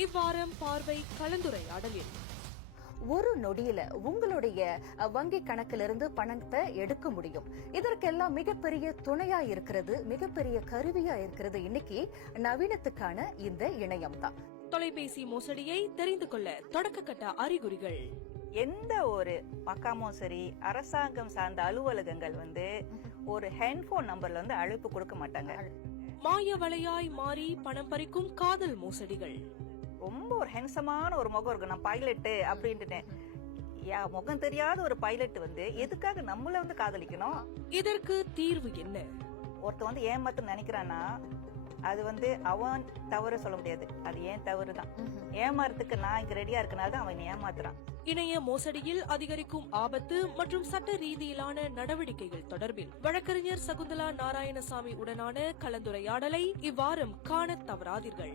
இவ்வாரம் பார்வை கலந்துரையாடலில் ஒரு நொடியில உங்களுடைய வங்கி கணக்கிலிருந்து பணத்தை எடுக்க முடியும். இதற்கெல்லாம் மிகப்பெரிய துணையா இருக்கிறது, மிகப்பெரிய கருவியா இருக்கிறது இன்னைக்கு நவீனத்துக்கான இந்த இணையம் தான். தொலைபேசி மோசடியை தெரிந்து கொள்ள தொடக்க கட்ட அறிகுறிகள். எந்த ஒரு பக்கமும் சரி, அரசாங்கம் சார்ந்த அலுவலகங்கள் ஒரு ஹேண்ட்போன் நம்பர்ல அழைப்பு கொடுக்க மாட்டாங்க. மாய வலையாய் மாறி பணம் பறிக்கும் காதல் மோசடிகள். ரொம்ப ஒரு ஹென்சமான ஒரு முகம் இருக்கு, நான் பைலட் அப்படின்ட்டு முகம் தெரியாத ஒரு பைலட் எதுக்காக நம்மள காதலிக்கணும்? இதற்கு தீர்வு என்ன? ஒருத்த ஏமாத்து நினைக்கிறான்னா அது அவன் தவறு சொல்ல முடியாது, அது ஏன் தவறுதான். ஏமாறதுக்கு நான் இங்க ரெடியா இருக்கனால அவன் ஏமாத்துறான். இணைய மோசடியில் அதிகரிக்கும் ஆபத்து மற்றும் சட்ட ரீதியிலான நடவடிக்கைகள் தொடர்பில் வழக்கறிஞர் சகுந்தலா நாராயணசாமி உடனான கலந்துரையாடலை இவ்வாரம் காண தவறாதீர்கள்.